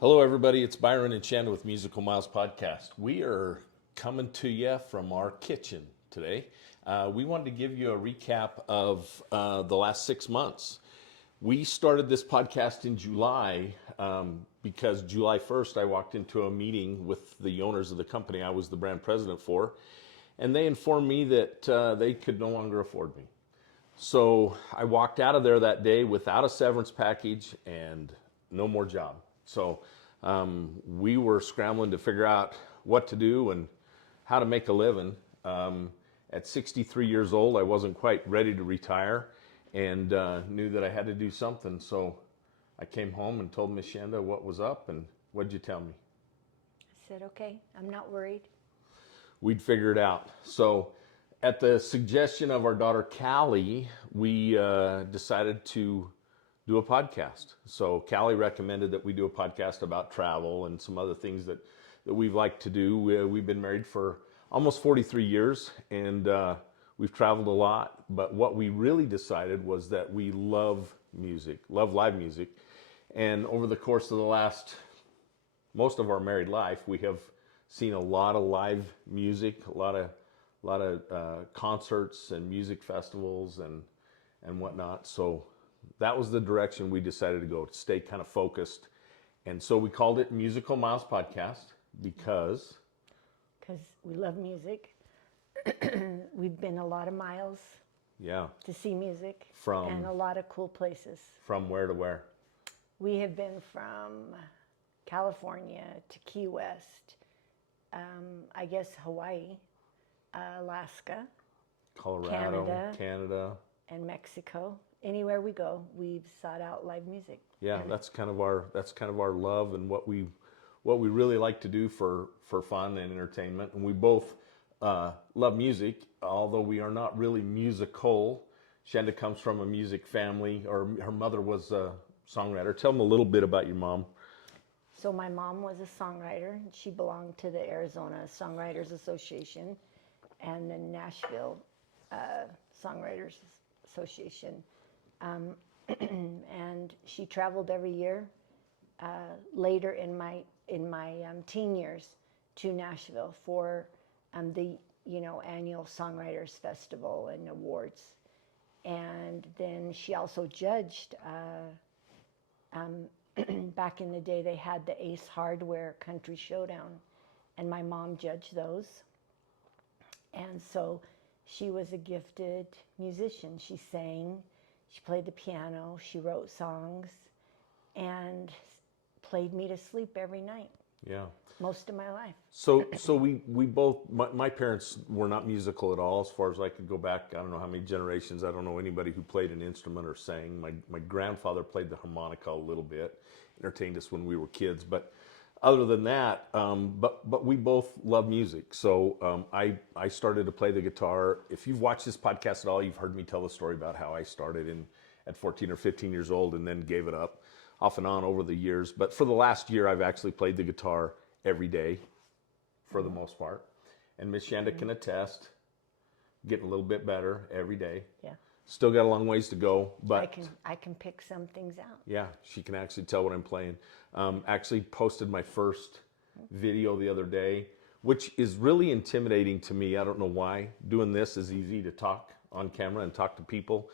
Hello, everybody. It's Byron and Shanda with Musical Miles Podcast. We are coming to you from our kitchen today. We wanted to give you a recap of the last 6 months. We started this podcast in July because July 1st I walked into a meeting with the owners of the company I was the brand president for, and they informed me that they could no longer afford me. So I walked out of there that day without a severance package and no more job. So we were scrambling to figure out what to do and how to make a living. At 63 years old, I wasn't quite ready to retire and knew that I had to do something. So I came home and told Miss Shanda what was up, and what'd you tell me? I said, okay, I'm not worried. We'd figure it out. So at the suggestion of our daughter Callie, we decided to do a podcast. So Callie recommended that we do a podcast about travel and some other things that we've liked to do. We've been married for almost 43 years and we've traveled a lot. But what we really decided was that we love music, love live music. And over the course of most of our married life, we have seen a lot of live music, a lot of concerts and music festivals and whatnot. So that was the direction we decided to go, to stay kind of focused. And so we called it Musical Miles Podcast because we love music. We've been a lot of miles to see music and a lot of cool places. From where to where? We have been from California to Key West, I guess Hawaii, Alaska, Colorado, Canada, and Mexico. Anywhere we go, we've sought out live music. Yeah, that's kind of our love and what we really like to do for fun and entertainment. And we both love music, although we are not really musical. Shanda comes from a music family, or her mother was a songwriter. Tell them a little bit about your mom. So my mom was a songwriter. She belonged to the Arizona Songwriters Association and the Nashville Songwriters Association. And she traveled every year later in my teen years to Nashville for the annual Songwriters Festival and awards. And then she also judged. Back in the day, they had the Ace Hardware Country Showdown, and my mom judged those. And so she was a gifted musician. She sang. She played the piano, she wrote songs, and played me to sleep every night. Yeah. Most of my life. So we both, my parents were not musical at all as far as I could go back. I don't know how many generations. I don't know anybody who played an instrument or sang. My grandfather played the harmonica a little bit, entertained us when we were kids. But other than that, but we both love music. So I started to play the guitar. If you've watched this podcast at all, you've heard me tell the story about how I started at 14 or 15 years old and then gave it up off and on over the years. But for the last year, I've actually played the guitar every day for the most part. And Miss Shanda can attest, getting a little bit better every day. Yeah. Still got a long ways to go, but I can pick some things out. Yeah, she can actually tell what I'm playing. Actually posted my first video the other day, which is really intimidating to me. I don't know why. Doing this is easy to talk on camera and talk to people,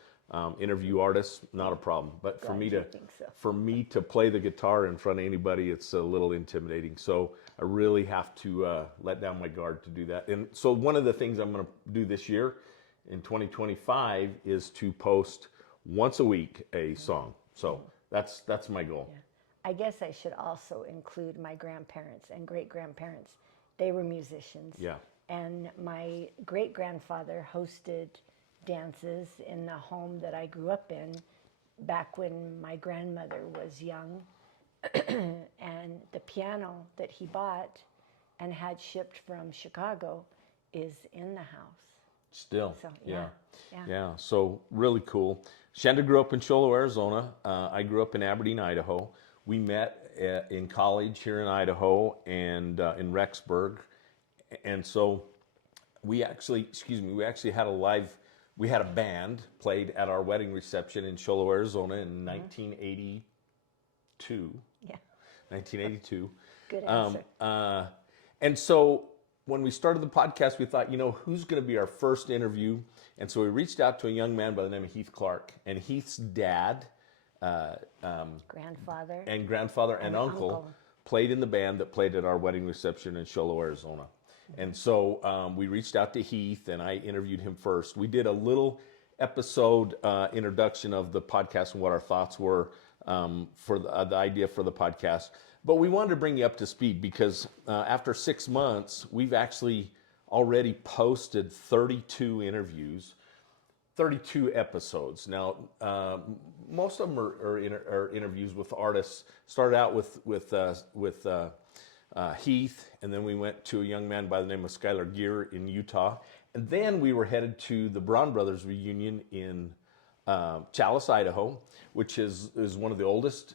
interview artists, not a problem. But for me to play the guitar in front of anybody, it's a little intimidating. So I really have to let down my guard to do that. And so one of the things I'm going to do this year in 2025 is to post once a week a song. So that's my goal. Yeah. I guess I should also include my grandparents and great-grandparents. They were musicians. Yeah. And my great-grandfather hosted dances in the home that I grew up in back when my grandmother was young. And the piano that he bought and had shipped from Chicago is in the house. Still, So, yeah. So really cool. Shanda grew up in Shoalo, Arizona. I grew up in Aberdeen, Idaho. We met in college here in Idaho and in Rexburg, and so we actually had we had a band played at our wedding reception in Shoalo, Arizona in 1982. Yeah. 1982. Good answer. And so when we started the podcast, we thought, who's going to be our first interview? And so we reached out to a young man by the name of Heath Clark. And Heath's dad Grandfather. and uncle played in the band that played at our wedding reception in Shoalo, Arizona. And so we reached out to Heath, and I interviewed him first. We did a little episode introduction of the podcast and what our thoughts were for the idea for the podcast. But we wanted to bring you up to speed because after 6 months, we've actually already posted 32 interviews, 32 episodes. Now, most of them are interviews with artists. Started out with Heath, and then we went to a young man by the name of Skylar Gear in Utah. And then we were headed to the Braun Brothers reunion in Chalice, Idaho, which is one of the oldest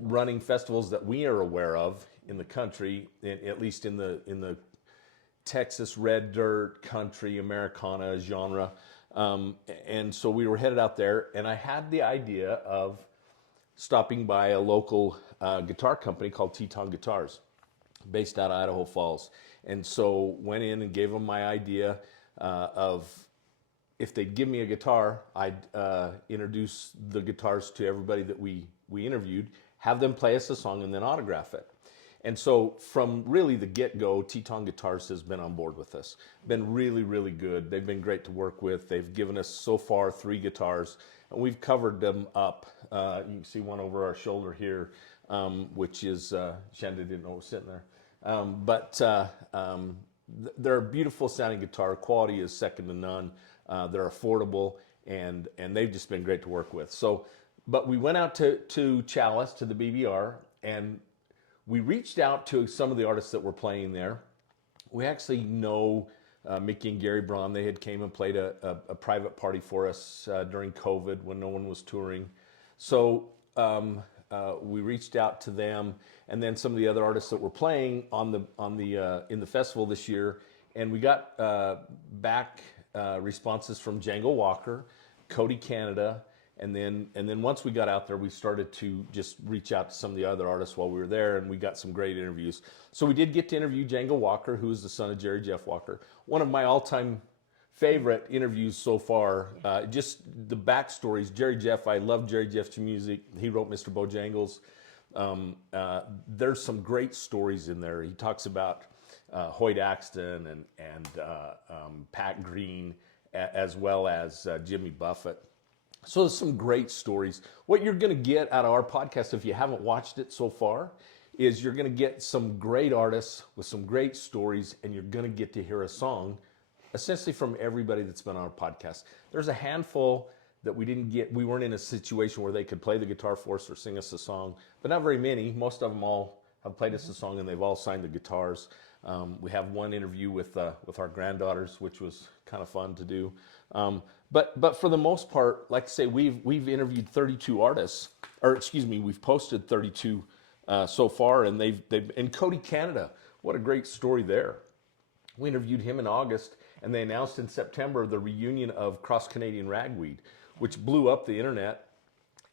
running festivals that we are aware of in the country, at least in the Texas red dirt country Americana genre. And so we were headed out there, and I had the idea of stopping by a local guitar company called Teton Guitars, based out of Idaho Falls. And so went in and gave them my idea of if they'd give me a guitar, I'd introduce the guitars to everybody that we interviewed, have them play us a song, and then autograph it. And so from really the get-go, Teton Guitars has been on board with us. Been really, really good. They've been great to work with. They've given us so far 3 guitars, and we've covered them up. You can see one over our shoulder here, which is, Shanda didn't know was sitting there. They're a beautiful sounding guitar. Quality is second to none. They're affordable, and they've just been great to work with. So, but we went out to Chalice, to the BBR, and we reached out to some of the artists that were playing there. We actually know Mickey and Gary Braun. They had came and played a private party for us during COVID when no one was touring. So we reached out to them, and then some of the other artists that were playing in the festival this year, and we got back responses from Django Walker, Cody Canada, and then once we got out there, we started to just reach out to some of the other artists while we were there, and we got some great interviews. So we did get to interview Django Walker, who is the son of Jerry Jeff Walker. One of my all-time favorite interviews so far. Just the backstories. Jerry Jeff, I love Jerry Jeff's music. He wrote Mr. Bojangles. There's some great stories in there. He talks about Hoyt Axton and Pat Green, as well as Jimmy Buffett. So there's some great stories. What you're going to get out of our podcast, if you haven't watched it so far, is you're going to get some great artists with some great stories, and you're going to get to hear a song essentially from everybody that's been on our podcast. There's a handful that we didn't get. We weren't in a situation where they could play the guitar for us or sing us a song, but not very many. Most of them all have played us a song, and they've all signed the guitars. We have one interview with our granddaughters, which was kind of fun to do. But for the most part, like I say, we've interviewed 32 artists, we've posted 32 so far, and and Cody Canada, what a great story there. We interviewed him in August, and they announced in September the reunion of Cross Canadian Ragweed, which blew up the internet.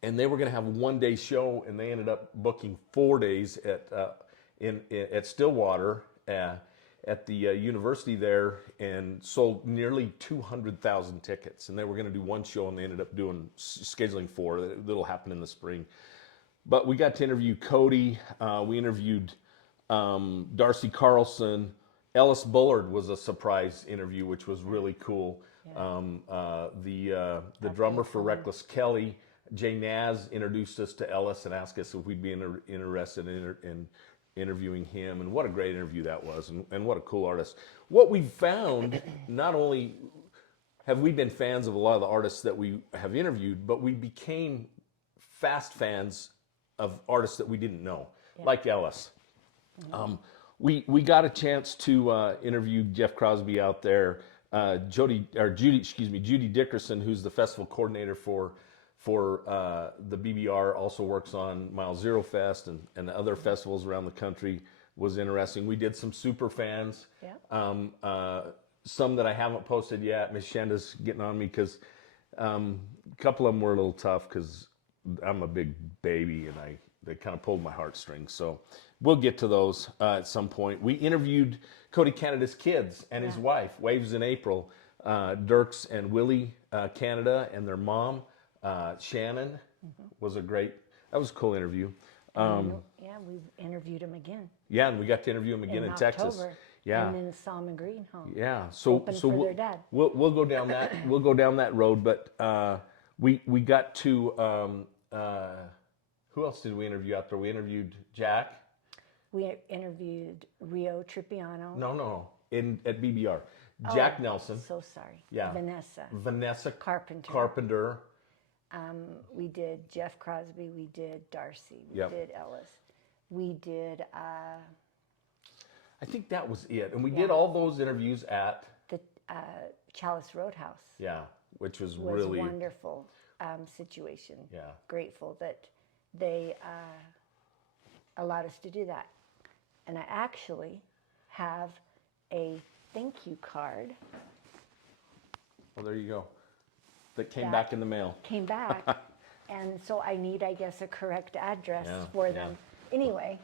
And they were going to have a one-day show, and they ended up booking 4 days at Stillwater at the university there, and sold nearly 200,000 tickets. And they were going to do one show, and they ended up scheduling 4. That'll happen in the spring. But we got to interview Cody. We interviewed Darcy Carlson. Ellis Bullard was a surprise interview, which was really cool. Yeah. The drummer for Reckless Kelly, Jay Naz, introduced us to Ellis and asked us if we'd be interested in interviewing him. And what a great interview that was, and what a cool artist. What we found, not only have we been fans of a lot of the artists that we have interviewed, but we became fast fans of artists that we didn't know, like Ellis. Mm-hmm. We got a chance to interview Jeff Crosby out there, Judy Dickerson, who's the festival coordinator for the BBR, also works on Mile Zero Fest and other festivals around the country. Was interesting. We did some super fans, some that I haven't posted yet. Miss Shanda's getting on me because a couple of them were a little tough because I'm a big baby and they kind of pulled my heartstrings. So we'll get to those at some point. We interviewed Cody Canada's kids and his wife, Waves in April, Dirks and Willie Canada, and their mom, Shannon. Was that was a cool interview. We interviewed him again. Yeah, and we got to interview him again in Texas. October, Yeah, and then saw him in Green Home. yeah. So their dad. We'll go down that road. But we got to who else did we interview out there? We interviewed Jack. We interviewed Rio Tripiano. No, at BBR. Jack Nelson. So sorry. Yeah. Vanessa Carpenter. We did Jeff Crosby. We did Darcy. We Yep. did Ellis. We did I think that was it. And we did all those interviews at the Chalice Roadhouse. Yeah, which was Was really wonderful situation. Yeah. Grateful that they allowed us to do that. And I actually have a thank you card. Well, there you go. That came back in the mail. Came back. And so I need, I guess, a correct address for them. Anyway,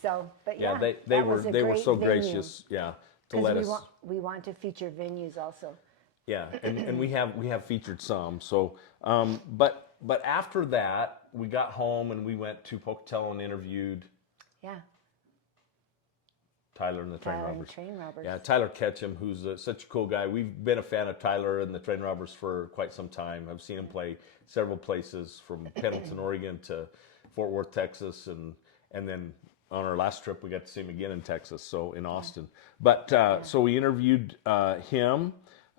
so, but Yeah, they were so gracious, to let us. We want to feature venues also. Yeah, and we have featured some. So, but after that, we got home and we went to Pocatello and interviewed. Yeah. Tyler and the Train Tyler Robbers. and Train Robbers. Yeah, Tyler Ketchum, who's such a cool guy. We've been a fan of Tyler and the Train Robbers for quite some time. I've seen him play several places, from Pendleton, Oregon to Fort Worth, Texas, and then on our last trip we got to see him again in Texas, so in Austin. But so we interviewed him,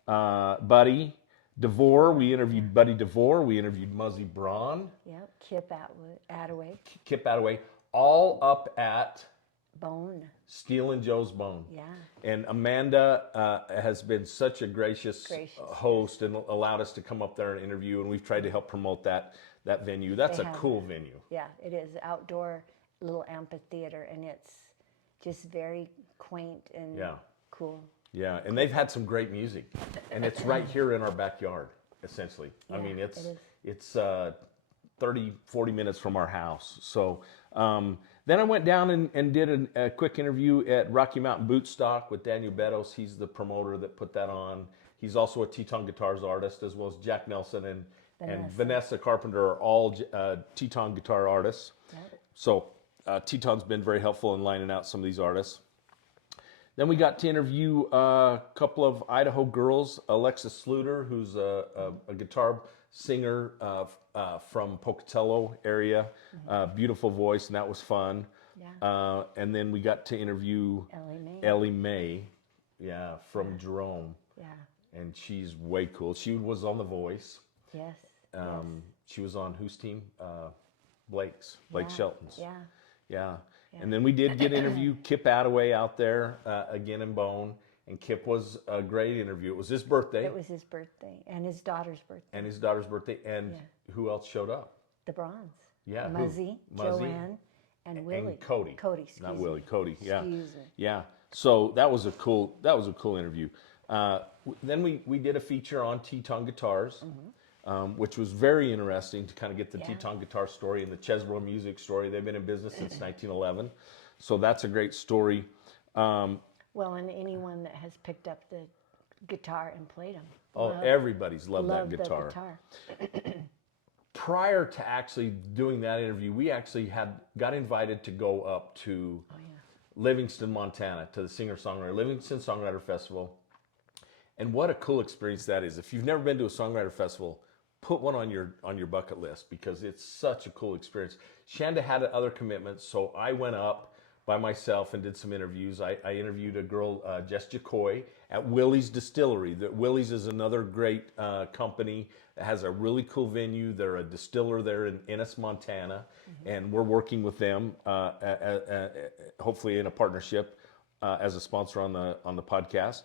Buddy DeVore. We interviewed Buddy DeVore. We interviewed Muzzy Braun. Yep, Kip Attaway. Kip Attaway, all up at Bone. Steel and Joe's Bone. Yeah. And Amanda has been such a gracious host and allowed us to come up there and interview, and we've tried to help promote that venue. That's a cool venue. Yeah, it is. Outdoor little amphitheater, and it's just very quaint and cool. Yeah, and they've had some great music, and it's right here in our backyard, essentially. I mean, it's 30, 40 minutes from our house. So then I went down and did a quick interview at Rocky Mountain Bootstock with Daniel Bedos. He's the promoter that put that on. He's also a Teton Guitars artist, as well as Jack Nelson and Vanessa Carpenter are all Teton guitar artists. Yep. So Teton's been very helpful in lining out some of these artists. Then we got to interview a couple of Idaho girls, Alexis Sluter, who's a guitar singer from Pocatello area, beautiful voice, and that was fun. Yeah. And then we got to interview Ellie Mae, from Jerome. Yeah. And she's way cool. She was on The Voice. Yes. She was on whose team? Blake Shelton's. Yeah. Yeah. And then we did get interview Kip Attaway out there again in Bone. And Kip was a great interview. It was his birthday. It was his birthday and his daughter's birthday. And who else showed up? The Bronze. Yeah. Muzzy, Joanne, and Willie. And Cody. Not Willie. Cody. Yeah. Excuse me. Yeah. So that was a cool interview. Then we did a feature on Teton guitars, which was very interesting to kind of get the Teton guitar story and the Chesbrough music story. They've been in business since 1911. So that's a great story. Well, and anyone that has picked up the guitar and played them. Everybody's loved that guitar. The guitar. Prior to actually doing that interview, we actually got invited to go up to Livingston, Montana, to the Singer-Songwriter Livingston Songwriter Festival. And what a cool experience that is. If you've never been to a songwriter festival, put one on your bucket list, because it's such a cool experience. Shanda had other commitments, so I went up by myself and did some interviews. I interviewed a girl, Jess Jacoy, at Willie's Distillery. Willie's is another great company that has a really cool venue. They're a distiller there in Ennis, Montana, and we're working with them, hopefully in a partnership as a sponsor on the podcast.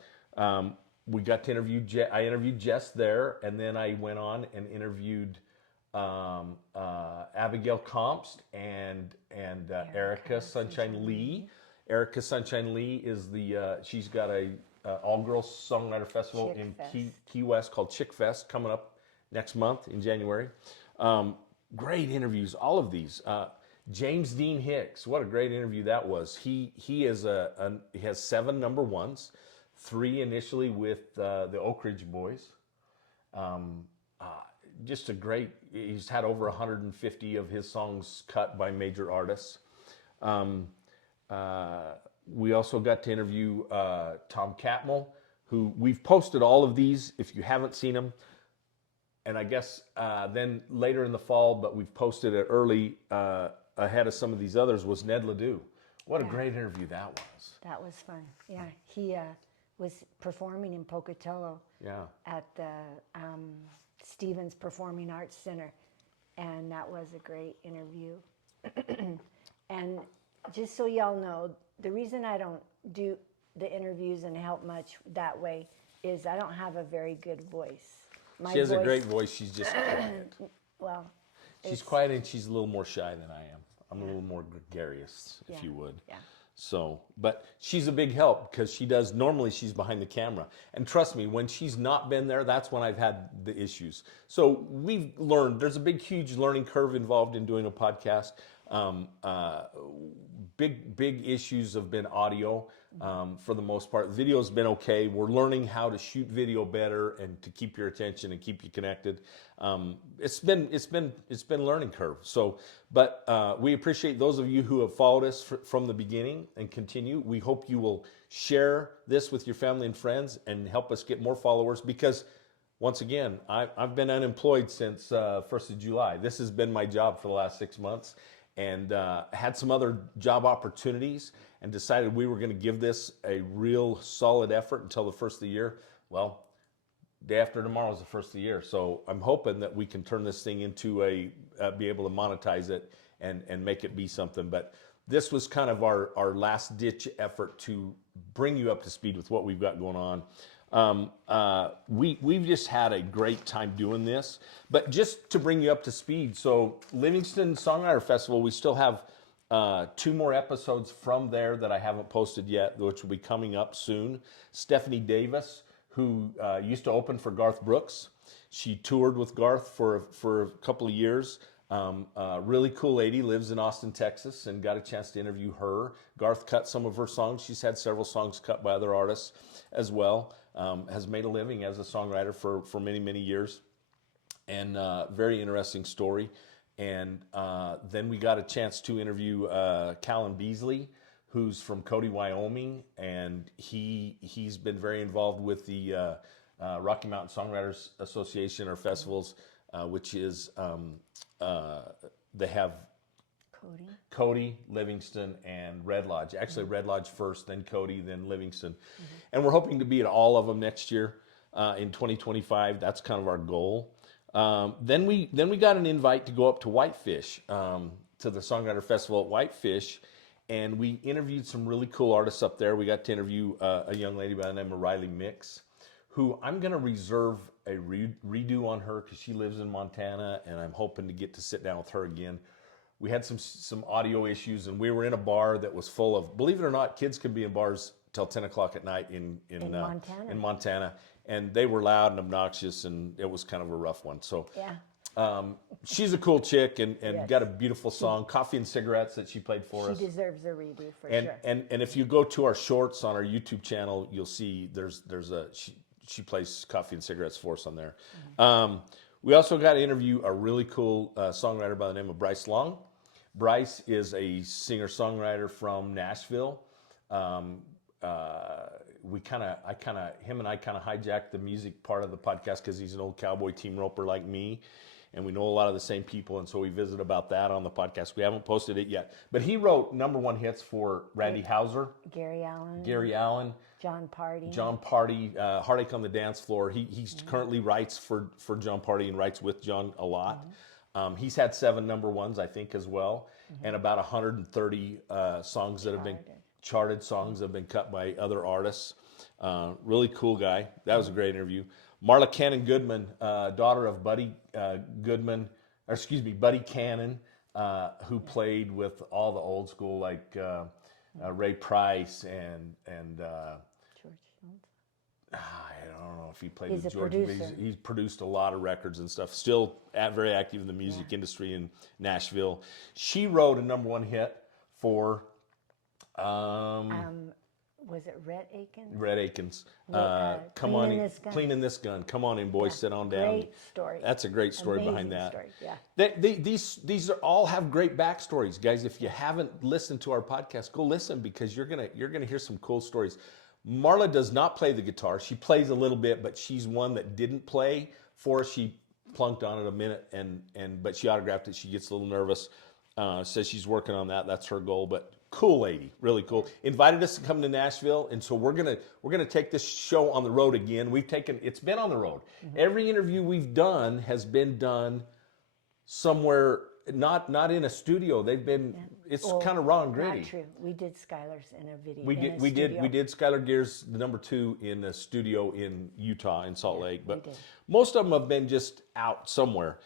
We got to interview. I interviewed Jess there, and then I went on and interviewed Abigail Compst and Erica Sunshine Lee. Erica Sunshine Lee is she's got a all-girls songwriter festival in Key West called Chick Fest coming up next month in January. Great interviews, all of these. James Dean Hicks, what a great interview that was. He has 7 number ones, 3 initially with the Oak Ridge Boys. Just a great. He's had over 150 of his songs cut by major artists. We also got to interview Tom Catmull, who we've posted all of these if you haven't seen them. And I guess then later in the fall, but we've posted it early ahead of some of these others, was Ned Ledoux. What a great interview that was. That was fun. Yeah, he was performing in Pocatello at the Stevens Performing Arts Center. And that was a great interview. And just so y'all know, the reason I don't do the interviews and help much that way is I don't have a very good voice. She has a great voice. She's just quiet. Well, she's quiet and she's a little more shy than I am. I'm a little more gregarious, if you would. Yeah. So, but she's a big help because normally she's behind the camera. And trust me, when she's not been there, that's when I've had the issues. So we've learned, there's a big, huge learning curve involved in doing a podcast. Big issues have been audio for the most part. Video's been okay. We're learning how to shoot video better and to keep your attention and keep you connected. It's been learning curve. So, but we appreciate those of you who have followed us from the beginning and continue. We hope you will share this with your family and friends and help us get more followers because. Once again, I've been unemployed since 1st of July. This has been my job for the last 6 months. And had some other job opportunities and decided we were going to give this a real solid effort until the first of the year. Well, day after tomorrow is the first of the year. So I'm hoping that we can turn this thing into be able to monetize it and make it be something. But this was kind of our last ditch effort to bring you up to speed with what we've got going on. We've just had a great time doing this, but just to bring you up to speed. So Livingston Songwriter Festival, we still have 2 more episodes from there that I haven't posted yet, which will be coming up soon. Stephanie Davis, who used to open for Garth Brooks. She toured with Garth for a couple of years. Really cool lady, lives in Austin, Texas, and got a chance to interview her. Garth cut some of her songs. She's had several songs cut by other artists as well. Has made a living as a songwriter for many, many years. And very interesting story. And then we got a chance to interview Kalyn Beasley, who's from Cody, Wyoming. And he's been very involved with the Rocky Mountain Songwriters Association or festivals, which is, they have Cody, Livingston, and Red Lodge. Actually, Red Lodge first, then Cody, then Livingston. And we're hoping to be at all of them next year in 2025. That's kind of our goal. Then we got an invite to go up to Whitefish, to the Songwriter Festival at Whitefish, and we interviewed some really cool artists up there. We got to interview a young lady by the name of Riley Mix, who I'm going to reserve a redo on her because she lives in Montana, and I'm hoping to get to sit down with her again. We had some audio issues, and we were in a bar that was full of, believe it or not, kids can be in bars till 10 o'clock at night in Montana. And they were loud and obnoxious, and it was kind of a rough one. So she's a cool chick and got a beautiful song, Coffee and Cigarettes, that she played for us. She deserves a redo for sure. And if you go to our shorts on our YouTube channel, you'll see she plays Coffee and Cigarettes for us on there. We also got to interview a really cool songwriter by the name of Bryce Long. Bryce is a singer-songwriter from Nashville. Him and I kind of hijacked the music part of the podcast because he's an old cowboy team roper like me, and we know a lot of the same people, and so we visited about that on the podcast. We haven't posted it yet, but he wrote #1 hits for Randy Houser, Gary Allen, John Party, Heartache on the Dance Floor. He currently writes for John Party and writes with John a lot. He's had 7 #1s, I think, as well, and about 130 songs that have been charted songs that have been cut by other artists. Really cool guy. That was a great interview. Marla Cannon Goodman, daughter of Buddy Cannon, who played with all the old school like Ray Price and I don't know if he played He's with a George, but producer. he's produced a lot of records and stuff. Still very active in the music industry in Nashville. She wrote a #1 hit for Was it Rhett Atkins? Rhett Atkins. Come Cleaning on, This Gun. cleaning this gun. Come on in, boys, sit on down. Great story. That's a great story Amazing behind that. Story. Yeah. These are all have great backstories, guys. If you haven't listened to our podcast, go listen because you're gonna hear some cool stories. Marla does not play the guitar. She plays a little bit, but she's one that didn't play for us. She plunked on it a minute, but she autographed it. She gets a little nervous. Says she's working on that. That's her goal. But cool lady, really cool. Invited us to come to Nashville, and so we're gonna take this show on the road again. It's been on the road. Every interview we've done has been done somewhere, not in a studio. They've been. It's kind of raw and gritty. Not true. We did Skylar's in a video. We did Skylar Gear's the #2 in a studio in Utah in Salt Lake, but most of them have been just out somewhere.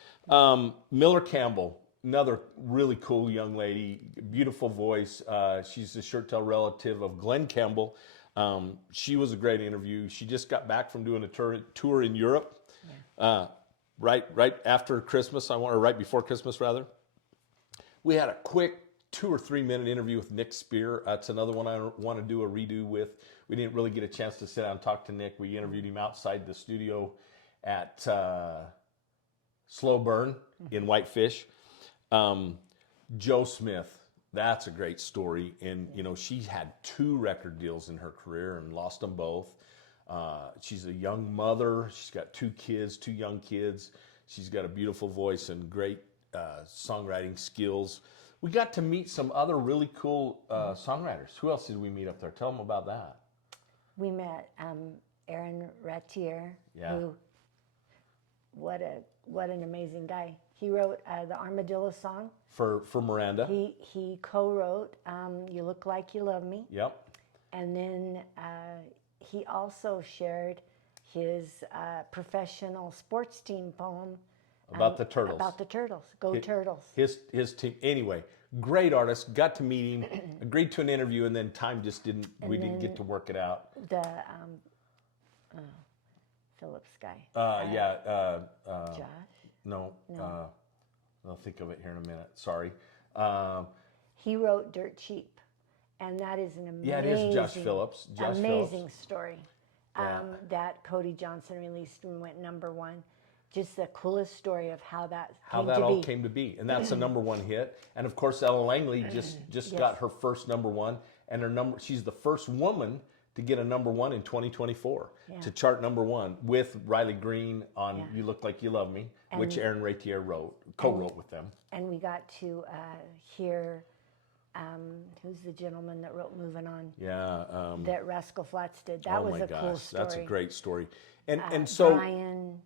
Miller Campbell, another really cool young lady, beautiful voice. She's a shirt tail relative of Glenn Campbell. She was a great interview. She just got back from doing a tour in Europe, right after Christmas. Or right before Christmas rather. We had a quick 2 or 3 minute interview with Nick Spear. That's another one I want to do a redo with. We didn't really get a chance to sit down and talk to Nick. We interviewed him outside the studio at Slow Burn in Whitefish. Joe Smith, that's a great story. And, she had 2 record deals in her career and lost them both. She's a young mother. She's got 2 kids, 2 young kids. She's got a beautiful voice and great songwriting skills. We got to meet some other really cool songwriters. Who else did we meet up there? Tell them about that. We met Aaron Ratier, who, what an amazing guy. He wrote the Armadillo song. For Miranda. He co-wrote You Look Like You Love Me. Yep. And then he also shared his professional sports team poem. About the Turtles. About the Turtles. Go Turtles. His team. Anyway, great artist. Got to meet him. Agreed to an interview, and then time just didn't. We didn't get to work it out. The Phillips guy. Josh. No. I'll think of it here in a minute. Sorry. He wrote Dirt Cheap, and that is an amazing. Yeah, it is Josh Phillips. Amazing story. That Cody Johnson released and went #1. Just the coolest story of how that all came to be, and that's a #1 hit. And of course, Ella Langley just got her first #1, and she's the first woman to get a #1 in 2024 to chart #1 with Riley Green on "You Look Like You Love Me," which Aaron Ratier co-wrote with them. And we got to hear who's the gentleman that wrote "Moving On." Yeah, that Rascal Flatts did. That was a cool story. That's a great story. And so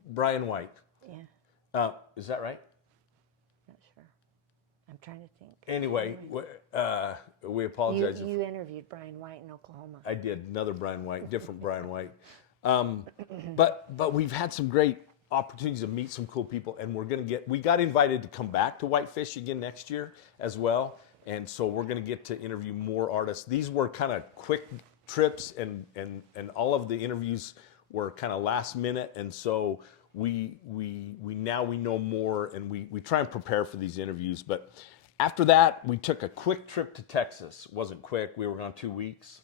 Brian White. Yeah. Is that right? Not sure. I'm trying to think. Anyway, we apologize. You interviewed Brian White in Oklahoma. I did. Another Brian White, different Brian White. But we've had some great opportunities to meet some cool people, and we got invited to come back to Whitefish again next year as well. And so we're going to get to interview more artists. These were kind of quick trips, and all of the interviews were kind of last minute. And so we know more, and we try and prepare for these interviews. But after that, we took a quick trip to Texas. It wasn't quick. We were gone 2 weeks.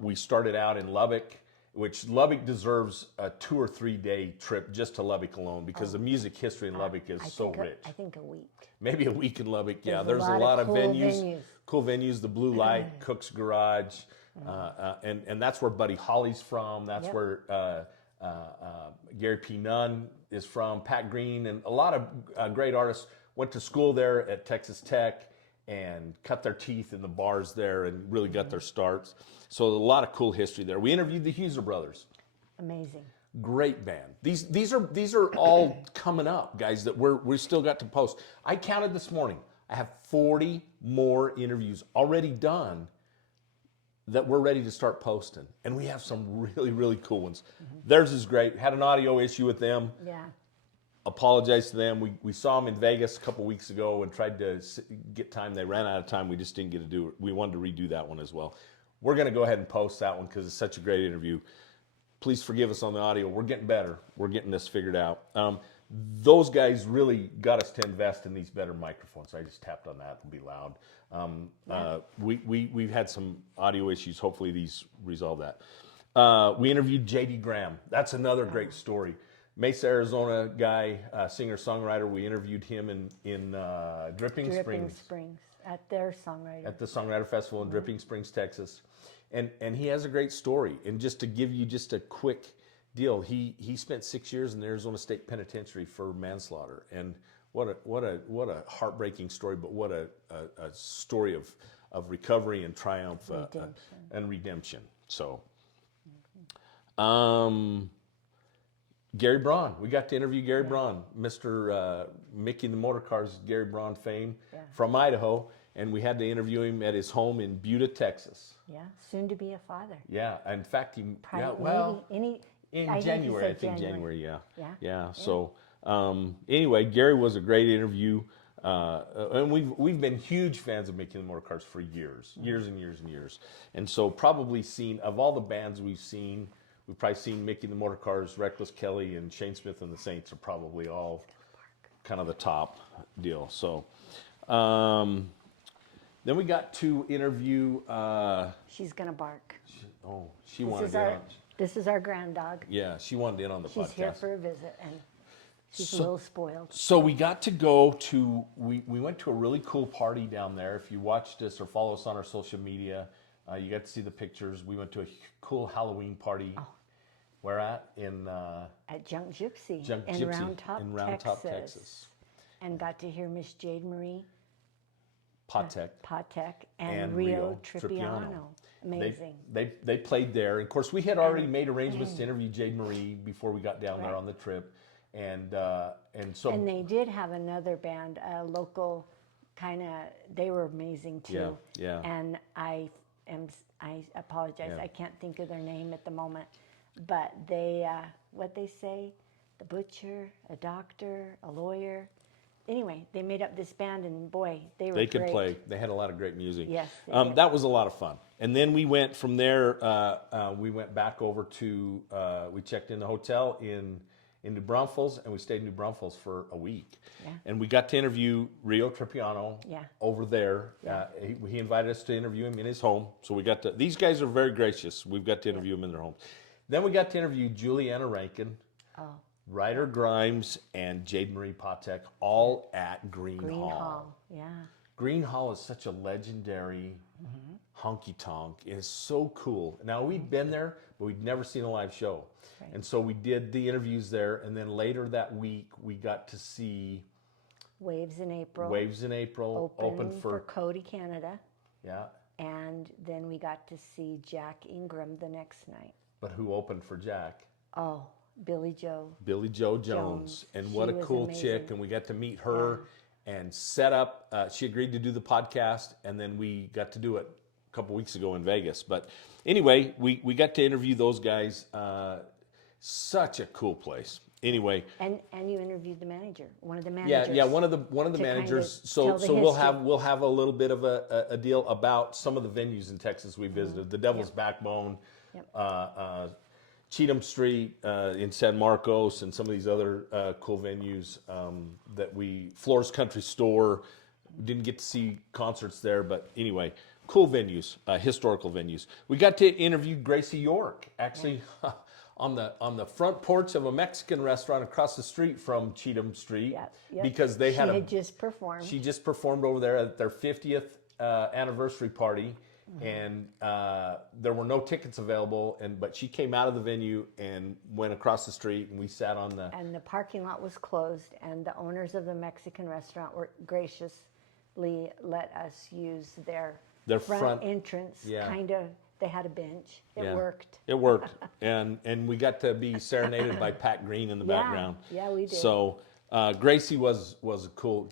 We started out in Lubbock, which Lubbock deserves a 2 or 3 day trip just to Lubbock alone, because the music history in Lubbock is so rich. I think a week. Maybe a week in Lubbock. Yeah, there's a lot of venues. Cool venues. The Blue Light, Cook's Garage, and that's where Buddy Holly's from. That's where Gary P. Nunn is from. Pat Green, and a lot of great artists went to school there at Texas Tech and cut their teeth in the bars there and really got their starts. So a lot of cool history there. We interviewed the Huser brothers. Amazing. Great band. These are all coming up, guys, that we still got to post. I counted this morning. I have 40 more interviews already done that we're ready to start posting. And we have some really, really cool ones. Theirs is great. Had an audio issue with them. Yeah. Apologize to them. We saw them in Vegas a couple weeks ago and tried to get time. They ran out of time. We just didn't get to do it. We wanted to redo that one as well. We're going to go ahead and post that one because it's such a great interview. please forgive us on the audio. We're getting better. We're getting this figured out. Those guys really got us to invest in these better microphones. I just tapped on that. It'll be loud. We've had some audio issues. Hopefully these resolve that. We interviewed J.D. Graham. That's another great story. Mesa, Arizona guy, singer-songwriter. We interviewed him in Dripping Springs. At their songwriter. At the Songwriter Festival in Dripping Springs, Texas. And he has a great story. And just to give you just a quick deal, he spent 6 years in the Arizona State Penitentiary for manslaughter. And what a heartbreaking story, but what a story of recovery and triumph and redemption. So, Gary Braun. We got to interview Gary Braun, Mr. Mickey and the Motor Cars, Gary Braun fame from Idaho. And we had to interview him at his home in Buda, Texas. Yeah, soon to be a father. Yeah, in fact, in January, I think January, yeah. So anyway, Gary was a great interview. And we've been huge fans of Mickey and the Motor Cars for years and years and years. And so probably seen, of all the bands we've probably seen Mickey and the Motor Cars, Reckless Kelly, and Shane Smith and the Saints are probably all kind of the top deal. So then we got to interview... She's going to bark. She wanted in on... This is our grand dog. Yeah, she wanted in on the podcast. She's here for a visit, and she's a little spoiled. So we got to go to... We went to a really cool party down there. If you watched us or follow us on our social media, you got to see the pictures. We went to a cool Halloween party. Oh. Where at? At Junk Gypsy. In Round Top, Texas. And got to hear Miss Jade Marie Patek and Rio Tripiano. Amazing. They played there. Of course, we had already made arrangements to interview Jade Marie before we got down there on the trip, and they did have another band, a local kind of. They were amazing too. Yeah. And I apologize. I can't think of their name at the moment, but they what they say, the butcher, a doctor, a lawyer. Anyway, they made up this band, and boy, they could great. Play. They had a lot of great music. Yes, that was a lot of fun. And then we went from there. We went back over to. We checked in the hotel in New Braunfels, and we stayed in New Braunfels for a week. Yeah. And we got to interview Rio Tripiano over there. Yeah. He invited us to interview him in his home, so we got to. These guys are very gracious. We've got to interview him in their homes. Then we got to interview Juliana Rankin. Oh. Ryder Grimes and Jade Marie Patek, all at Green Hall. Yeah. Green Hall is such a legendary honky-tonk. It is so cool. Now, we'd been there, but we'd never seen a live show. Right. And so we did the interviews there, and then later that week, we got to see... Waves in April. Open for Cody, Canada. Yeah. And then we got to see Jack Ingram the next night. But who opened for Jack? Oh, Billy Joe Jones. And what a cool amazing chick. And we got to meet her and set up. She agreed to do the podcast, and then we got to do it a couple weeks ago in Vegas. But anyway, we got to interview those guys. Such a cool place. Anyway. And you interviewed the manager, one of the managers. Yeah, one of the managers. So we'll have a little bit of a deal about some of the venues in Texas we visited. The Devil's Backbone. Yep. Cheatham Street in San Marcos, and some of these other cool venues Flores Country Store. We didn't get to see concerts there, but anyway, cool venues, historical venues. We got to interview Gracie York, actually, on the front porch of a Mexican restaurant across the street from Cheatham Street, because she had just performed. She just performed over there at their 50th anniversary party. And there were no tickets available, but she came out of the venue and went across the street, and we sat on the... And the parking lot was closed, and the owners of the Mexican restaurant were graciously let us use their front entrance. Yeah. Kind of, they had a bench. It worked. It worked. and we got to be serenaded by Pat Green in the background. Yeah, we did. So Gracie was cool.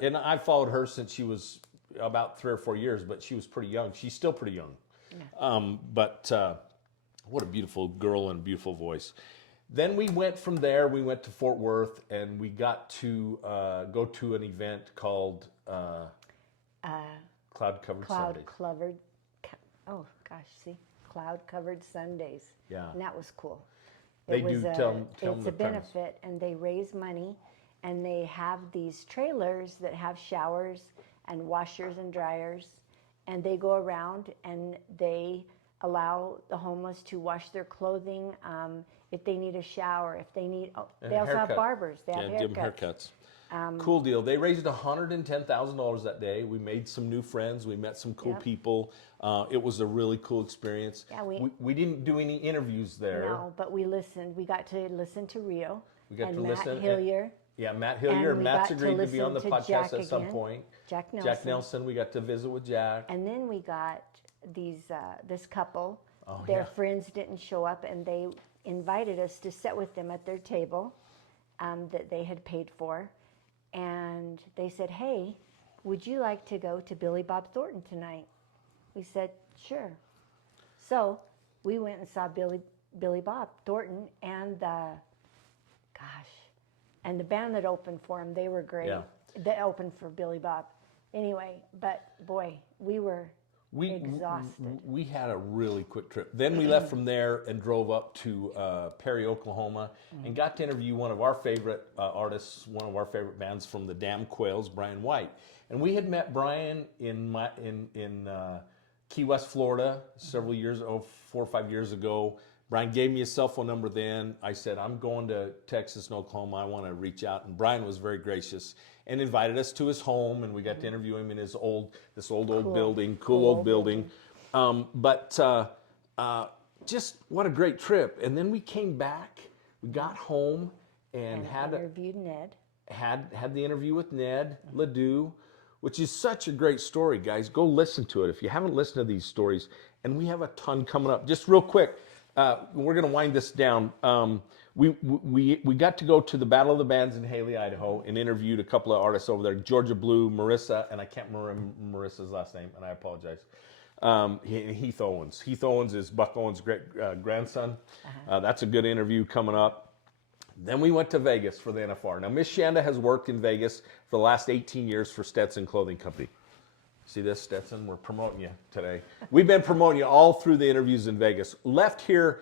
And I followed her since she was... about 3 or 4 years, but she was pretty young. She's still pretty young. Yeah. But what a beautiful girl and a beautiful voice. Then we went from there, we went to Fort Worth, and we got to go to an event called Cloud Covered Sundays. cloud-covered Sundays. Yeah. And that was cool. They do tell them It's the a benefit, and they raise money, and they have these trailers that have showers and washers and dryers, and they go around and they allow the homeless to wash their clothing if they need a shower, if they need. They also have barbers. They have give them haircuts. cool deal. They raised $110,000 that day. We made some new friends. We met some cool people. It was a really cool experience. Yeah, we didn't do any interviews there. No, but we listened. We got to listen to Rio. We got and to Matt listen. Hillier. Matt Hillier. And we Matt's got to agreed to be on the listen to podcast Jack at some again. point. Jack Nelson. Jack Nelson. We got to visit with Jack. And then we got this couple. Their friends didn't show up, and they invited us to sit with them at their table that they had paid for. And they said, hey, would you like to go to Billy Bob Thornton tonight? We said, sure. So we went and saw Billy Bob Thornton and the band that opened for him. They were great. Yeah. They opened for Billy Bob. Anyway, but boy, we were exhausted. We had a really quick trip. Then we left from there and drove up to Perry, Oklahoma, and got to interview one of our favorite artists, one of our favorite bands from the Damn Quails, Brian White. And we had met Brian in Key West, Florida, several years, 4 or 5 years ago. Brian gave me his cell phone number then. I said, I'm going to Texas and Oklahoma. I want to reach out. And Brian was very gracious and invited us to his home, and we got to interview him in his old building, cool old building. Just what a great trip. And then we came back, we got home, and interviewed Ned. Had the interview with Ned Ledoux, which is such a great story, guys. Go listen to it if you haven't listened to these stories. And we have a ton coming up. Just real quick, we're going to wind this down. We got to go to the Battle of the Bands in Haley, Idaho, and interviewed a couple of artists over there, Georgia Blue, Marissa, and I can't remember Marissa's last name, and I apologize. Heath Owens. Heath Owens is Buck Owens' great grandson. That's a good interview coming up. Then we went to Vegas for the NFR. Now, Miss Shanda has worked in Vegas for the last 18 years for Stetson Clothing Company. See this, Stetson? We're promoting you today. We've been promoting you all through the interviews in Vegas. Left here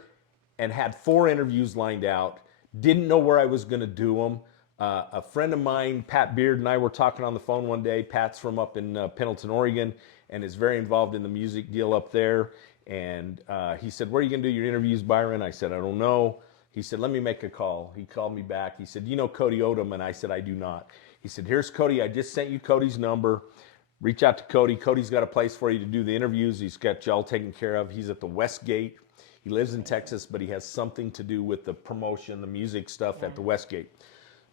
and had 4 interviews lined out. Didn't know where I was going to do them. A friend of mine, Pat Beard, and I were talking on the phone one day. Pat's from up in Pendleton, Oregon, and is very involved in the music deal up there. And he said, where are you going to do your interviews, Byron? I said, I don't know. He said, let me make a call. He called me back. He said, you know Cody Odom? And I said, I do not. He said, here's Cody. I just sent you Cody's number. Reach out to Cody. Cody's got a place for you to do the interviews. He's got you all taken care of. He's at the Westgate. He lives in Texas, but he has something to do with the promotion, the music stuff at the Westgate.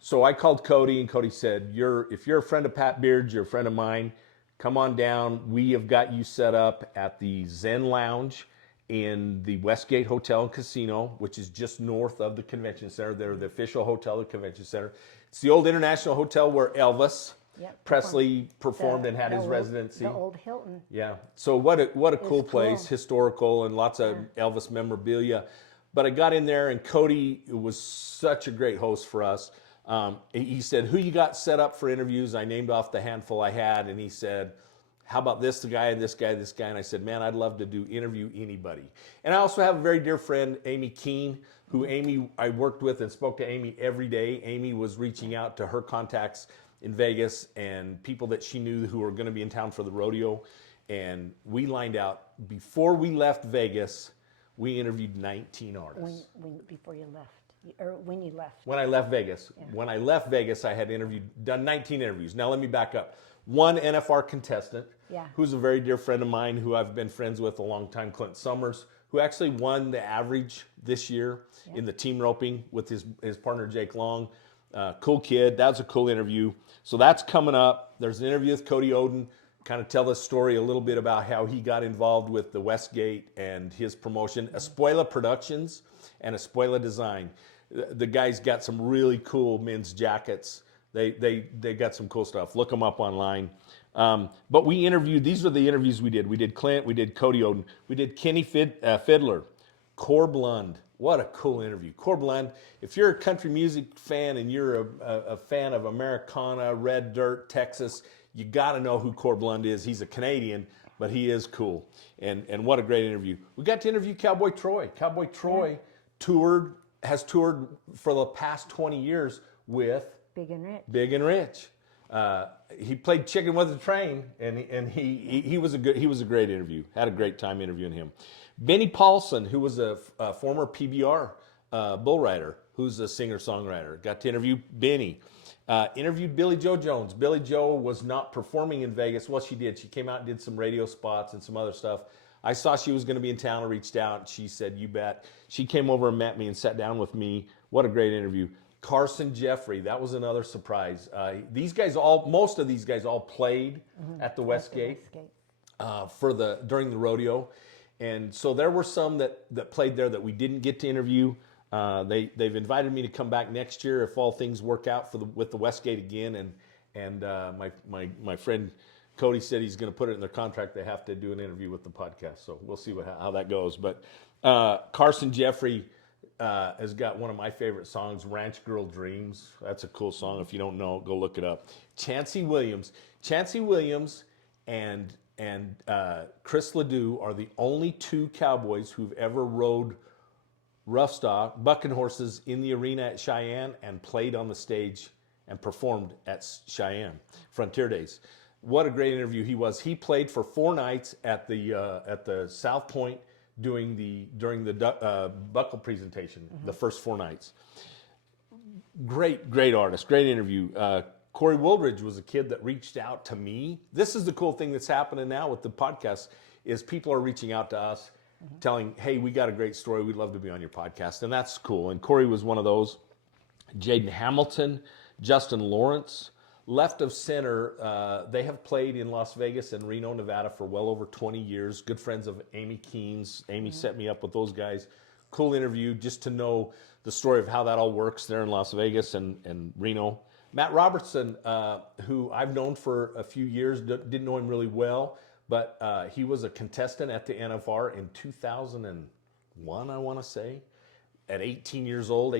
So I called Cody, and Cody said, if you're a friend of Pat Beard's, you're a friend of mine, come on down. We have got you set up at the Zen Lounge in the Westgate Hotel and Casino, which is just north of the convention center. They're the official hotel of the convention center. It's the old International Hotel where Elvis Presley performed and had his residency. The old Hilton. Yeah. So what a cool place, historical, and lots of Elvis memorabilia. But I got in there, and Cody was such a great host for us. He said, who you got set up for interviews? I named off the handful I had, and he said, how about this guy and this guy, this guy? And I said, man, I'd love to interview anybody. And I also have a very dear friend, Amy Keene, who I worked with and spoke to Amy every day. Amy was reaching out to her contacts in Vegas and people that she knew who were going to be in town for the rodeo. And we lined out, before we left Vegas, we interviewed 19 artists. Before you left, or when you left? When I left Vegas. Yeah. When I left Vegas, I had done 19 interviews. Now let me back up. One NFR contestant, who's a very dear friend of mine, who I've been friends with a long time, Clint Summers, who actually won the average this year in the team roping with his partner Jake Long. Cool kid. That was a cool interview. So that's coming up. There's an interview with Cody Odom. Kind of tell the story a little bit about how he got involved with the Westgate and his promotion. Espuela Productions and Espuela Design. The guy's got some really cool men's jackets. They got some cool stuff. Look them up online. But we interviewed, these are the interviews we did. We did Clint, we did Cody Odom, we did Kenny Fiddler, Corb Lund. What a cool interview. Corb Lund, if you're a country music fan and you're a fan of Americana, Red Dirt, Texas, you got to know who Corb Lund is. He's a Canadian, but he is cool. And what a great interview. We got to interview Cowboy Troy. Cowboy Troy has toured for the past 20 years with Big and Rich. Big and Rich. He played chicken with a train, and he was a great interview. Had a great time interviewing him. Benny Paulson, who was a former PBR bull rider, who's a singer-songwriter. Got to interview Benny. Interviewed Billy Joe Jones. Billy Joe was not performing in Vegas. Well, she did. She came out and did some radio spots and some other stuff. I saw she was going to be in town. I reached out. She said, "You bet." She came over and met me and sat down with me. What a great interview. Carson Jeffrey, that was another surprise. Most of these guys all played at the Westgate during the rodeo, and so there were some that played there that we didn't get to interview. They've invited me to come back next year if all things work out with the Westgate again, and my friend Cody said he's going to put it in their contract. They have to do an interview with the podcast, so we'll see how that goes. But Carson Jeffrey has got one of my favorite songs, Ranch Girl Dreams. That's a cool song. If you don't know, go look it up. Chancey Williams and Chris Ledoux are the only two cowboys who've ever rode rough stock, bucking horses in the arena at Cheyenne and played on the stage and performed at Cheyenne Frontier Days. What a great interview he was. He played for 4 nights at the South Point during the buckle presentation, the first 4 nights. Great artist, great interview. Corey Wooldridge was a kid that reached out to me. This is the cool thing that's happening now with the podcast is people are reaching out to us telling, "Hey, we got a great story. We'd love to be on your podcast." And that's cool. And Corey was one of those. Jaden Hamilton, Justin Lawrence, left of center. They have played in Las Vegas and Reno, Nevada for well over 20 years. Good friends of Amy Keene's. Amy set me up with those guys. Cool interview just to know the story of how that all works there in Las Vegas and Reno. Matt Robertson, who I've known for a few years, didn't know him really well, but he was a contestant at the NFR in 2001, I want to say, at 19 years old.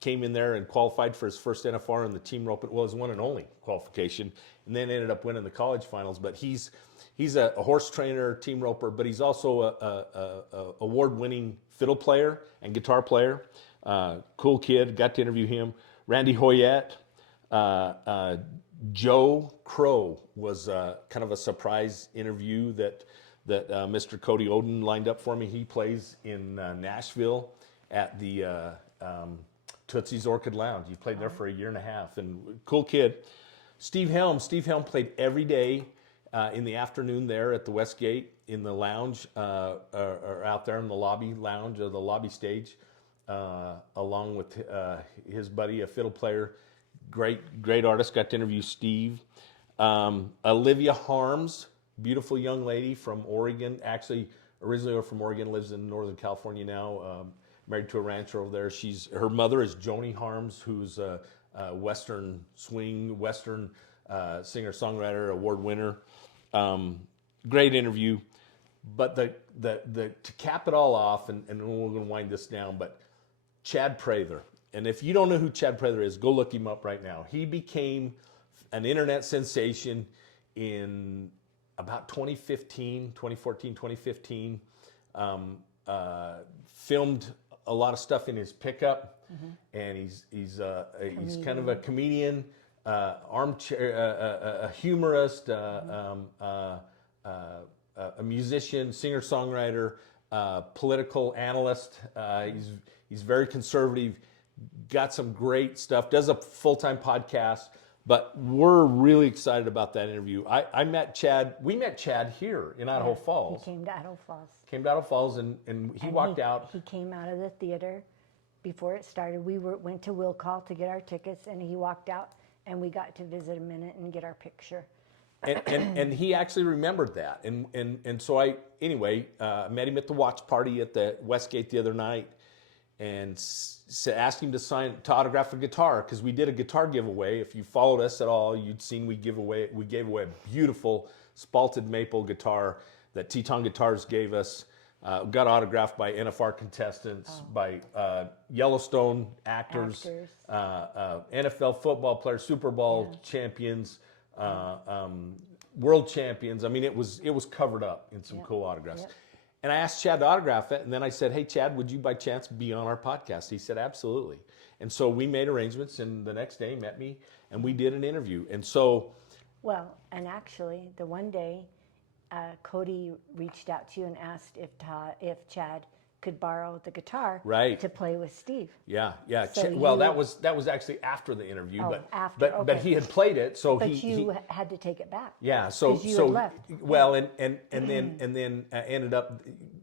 Came in there and qualified for his first NFR in the team rope. It was one and only qualification, and then ended up winning the college finals. But he's a horse trainer, team roper, but he's also a award-winning fiddle player and guitar player. Cool kid. Got to interview him. Randy Hoyette. Joe Crow was kind of a surprise interview that Mr. Cody Oden lined up for me. He plays in Nashville at the Tootsie's Orchid Lounge. He played there for a year and a half, and cool kid. Steve Helm played every day in the afternoon there at the Westgate in the lounge, or out there in the lobby lounge or the lobby stage, along with his buddy, a fiddle player. Great artist. Got to interview Steve. Olivia Harms, beautiful young lady from Oregon. Actually, originally from Oregon, lives in Northern California now. Married to a rancher over there. Her mother is Joni Harms, who's a Western swing, Western singer-songwriter, award winner. Great interview. But to cap it all off, and we're going to wind this down, but Chad Prather. And if you don't know who Chad Prather is, go look him up right now. He became an internet sensation in about 2014, 2015. Filmed a lot of stuff in his pickup, and he's kind of a comedian, armchair, a humorist, a musician, singer-songwriter, political analyst. He's very conservative. Got some great stuff. Does a full-time podcast. But we're really excited about that interview. I met Chad. We met Chad here in Idaho Falls. He came to Idaho Falls. And he walked out. He came out of the theater before it started. We went to Will Call to get our tickets, and he walked out, and we got to visit a minute and get our picture. And he actually remembered that. And so I met him at the watch party at the Westgate the other night, and asked him to autograph a guitar, because we did a guitar giveaway. If you followed us at all, you'd seen we gave away a beautiful spalted maple guitar that Teton Guitars gave us. Got autographed by NFR contestants, by Yellowstone actors. NFL football players, Super Bowl champions, world champions. I mean, it was covered up in some cool autographs. Yep. And I asked Chad to autograph it, and then I said, hey, Chad, would you by chance be on our podcast? He said, absolutely. And so we made arrangements, and the next day he met me, and we did an interview. And so... Well, and actually, the one day, Cody reached out to you and asked if Chad could borrow the guitar to play with Steve. Yeah, yeah. So that was actually after the interview, but he had played it, so but you had to take it back. Yeah, so you had left. Well, and then ended up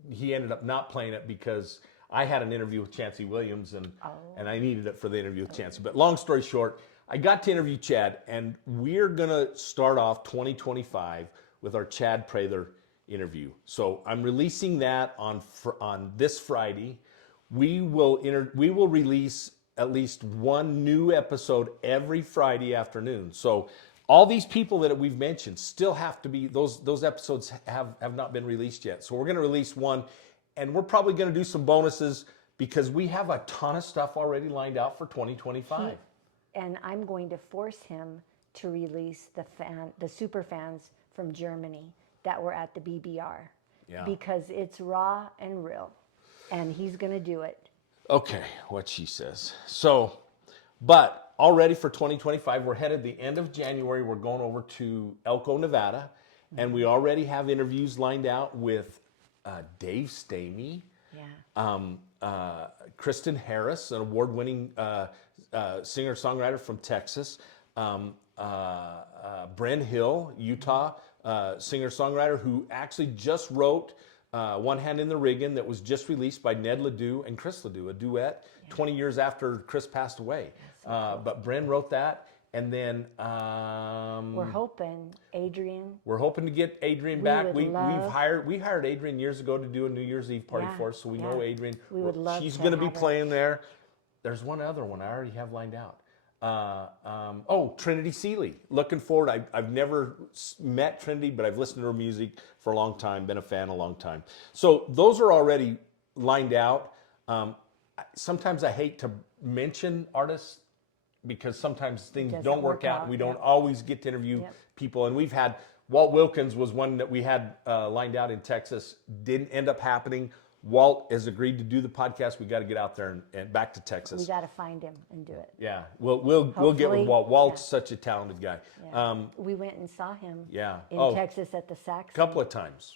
he ended up not playing it because I had an interview with Chancey Williams and I needed it for the interview with Chancey. But long story short, I got to interview Chad, and we're gonna start off 2025 with our Chad Prather interview. So I'm releasing that on this Friday. We will release at least one new episode every Friday afternoon. So all these people that we've mentioned still have to be, those episodes have not been released yet. So we're going to release one, and we're probably going to do some bonuses because we have a ton of stuff already lined out for 2025. And I'm going to force him to release the super fans from Germany that were at the BBR, because it's raw and real, and he's going to do it. Okay, what she says. So, but already for 2025, we're headed the end of January. We're going over to Elko, Nevada, and we already have interviews lined out with Dave Stamey, Kristen Harris, an award-winning singer-songwriter from Texas, Bren Hill, Utah, singer-songwriter who actually just wrote One Hand in the Riggin' that was just released by Ned Ledoux and Chris Ledoux, a duet 20 years after Chris passed away. But Bren wrote that, and then... we're hoping Adrian... We're hoping to get Adrian back. We hired Adrian years ago to do a New Year's Eve party for us, so we know Adrian. We would love She's going to be playing there. There's one other one I already have lined out. Trinity Seeley. Looking forward. I've never met Trinity, but I've listened to her music for a long time, been a fan a long time. So those are already lined out. Sometimes I hate to mention artists because sometimes things don't work out and we don't always get to interview people. And we've had, Walt Wilkins was one that we had lined out in Texas, didn't end up happening. Walt has agreed to do the podcast. We got to get out there and back to Texas. We got to find him and do it. Yeah, we'll get with Walt. Walt's such a talented guy. Yeah. We went and saw him. In Texas at the Sax. A couple of times.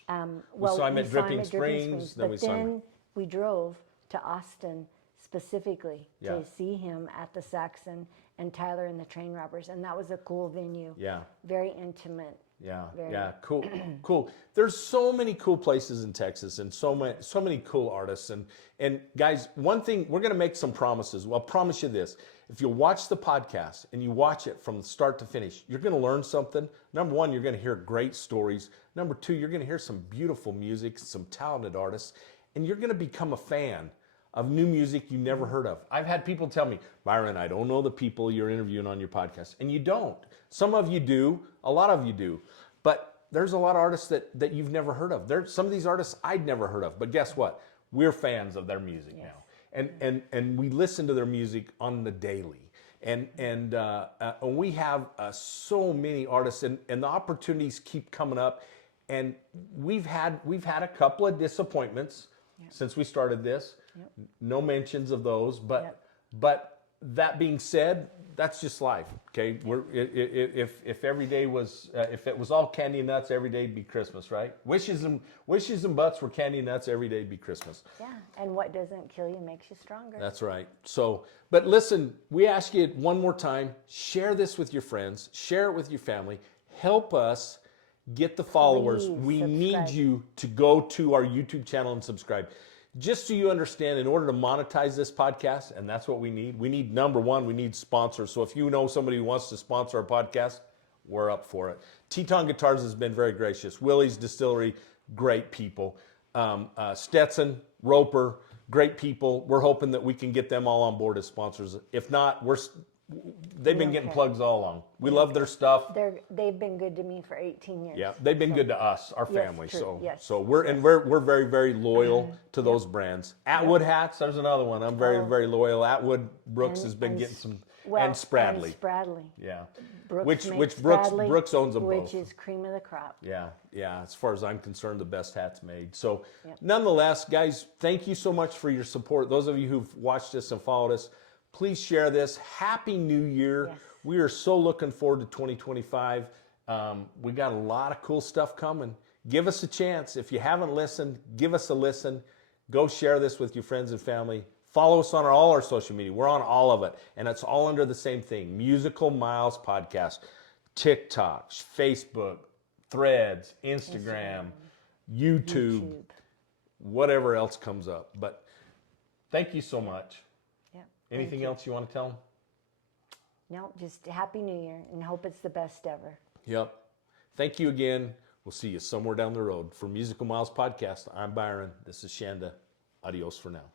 We saw him at Dripping Springs. Then we drove to Austin specifically to see him at the Saxon and Tyler and the Train Robbers, and that was a cool venue. Yeah. Very intimate. Cool. There's so many cool places in Texas and so many cool artists. And guys, one thing, we're going to make some promises. Well, I'll promise you this. If you watch the podcast and you watch it from start to finish, you're going to learn something. Number one, you're going to hear great stories. Number two, you're going to hear some beautiful music, some talented artists, and you're going to become a fan of new music you never heard of. I've had people tell me, Byron, I don't know the people you're interviewing on your podcast. And you don't. Some of you do. A lot of you do. But there's a lot of artists that you've never heard of. There's some of these artists I'd never heard of. But guess what? We're fans of their music now. And we listen to their music on the daily. And we have so many artists, and the opportunities keep coming up. And we've had a couple of disappointments since we started this. No mentions of those, but that being said, that's just life. Okay, if every day was if it was all candy and nuts, every day'd be Christmas, right? Wishes and butts were candy and nuts, every day'd be Christmas. Yeah, and what doesn't kill you makes you stronger. That's right. So, but listen, we ask you one more time: share this with your friends, share it with your family, help us get the followers. We need you to go to our YouTube channel and subscribe. Just so you understand, in order to monetize this podcast, and that's what we need number one, we need sponsors. So if you know somebody who wants to sponsor our podcast, we're up for it. Teton Guitars has been very gracious. Willie's Distillery, great people. Stetson, Roper, great people. We're hoping that we can get them all on board as sponsors. If not, they've been getting plugs all along. We love their stuff. They've been good to me for 18 years. Yeah, they've been good to us, our family. So we're very, very loyal to those brands. Atwood hats, there's another one. I'm very, very loyal. Atwood Brooks has been getting Well, and Spradley. And Spradley. Yeah. Brooks Which makes Brooks Spradley, Brooks owns them which both. is cream of the crop. Yeah, yeah. As far as I'm concerned, the best hats made. So, Yep. nonetheless, guys, thank you so much for your support. Those of you who've watched us and followed us, please share this. Happy New Year. Yes. We are so looking forward to 2025. We got a lot of cool stuff coming. Give us a chance. If you haven't listened, give us a listen. Go share this with your friends and family. Follow us on all our social media. We're on all of it. And it's all under the same thing, Musical Miles Podcast. TikTok, Facebook, Threads, Instagram, YouTube, whatever else comes up. But thank you so much. Yep. Anything else you want to tell them? No, just Happy New Year and hope it's the best ever. Yep. Thank you again. We'll see you somewhere down the road. For Musical Miles Podcast, I'm Byron. This is Shanda. Adios for now.